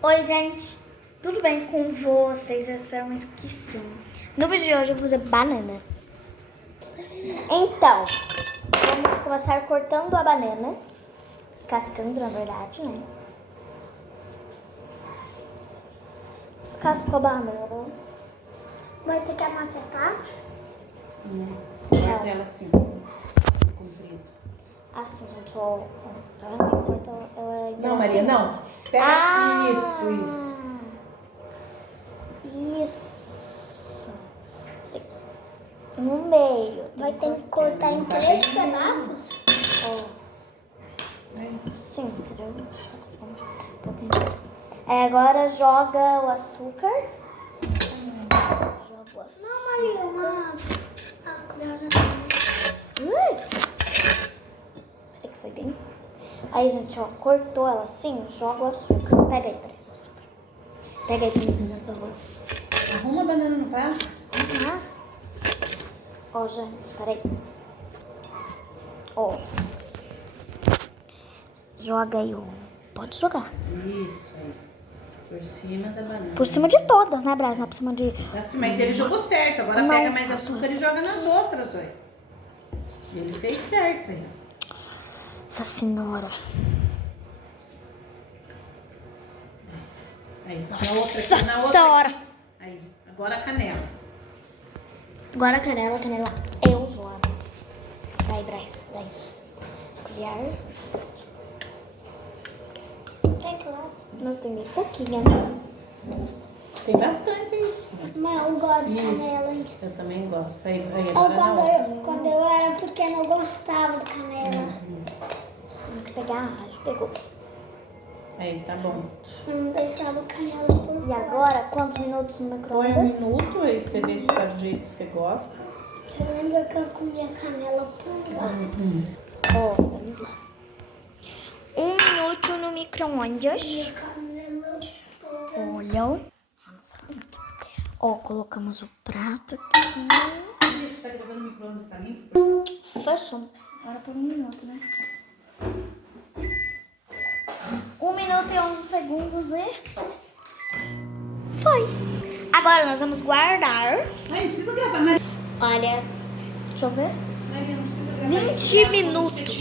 Oi, gente, tudo bem com vocês? Eu espero muito que sim. No vídeo de hoje eu vou fazer banana. Então, vamos começar cortando a banana, descascando na verdade, né? Descascou a banana. Vai ter que amassecar? Corta ela assim, comprida. Assim, gente, ó. Tá vendo? Corta ela em Não, Maria, não. Pega isso. Isso. No meio. Vai ter que cortar em 3 pedaços? Ó. Aí. Sim, entendeu? Um pouquinho. Agora joga o açúcar. Joga o açúcar. Não, Maria, a colher Peraí que foi bem. Aí, gente, ó, cortou ela assim, joga o açúcar. Pega aí, parece o açúcar. Pega aí pra mim fazer, por favor. Arruma a banana no prato. Ah. Ó, gente, peraí. Ó. Joga aí o... Pode jogar. Isso aí. Por cima da banana. Por cima de todas, né, Brás? Não é por cima de... Assim, mas ele jogou certo. Agora Não. pega mais açúcar e joga nas outras, olha. Ele fez certo aí. Essa senhora. Aí, na outra aqui, na outra senhora. aqui. Aí, agora a canela. Agora a canela eu jogo. Vai, Brás, vai. Colher. Quer que eu... Nós tem bem pouquinho, né? Tem bastante isso. Mas eu gosto de Isso. canela, hein? Eu também gosto. Aí, Ou agora na outra. quando eu era pequena, eu gostava de canela. Tem que pegar a rádio. Pegou. Aí, tá bom. Eu não deixava canela por E agora, quantos minutos no Põe micro-ondas? 1 minuto, aí você vê se tá do jeito que você gosta. Você lembra que eu comia canela por lá? Ó, vamos lá. 1 minuto no micro-ondas. Comia canela por... Olha. Ó, colocamos o prato aqui. Você tá gravando o micro-ondas, tá limpo? Fechamos. Agora por 1 minuto, né? 1 minuto e 11 segundos e... Foi. Agora nós vamos guardar. Ai, não precisa gravar, Maria. Olha, deixa eu ver. Maria, não precisa gravar. 20 minutos.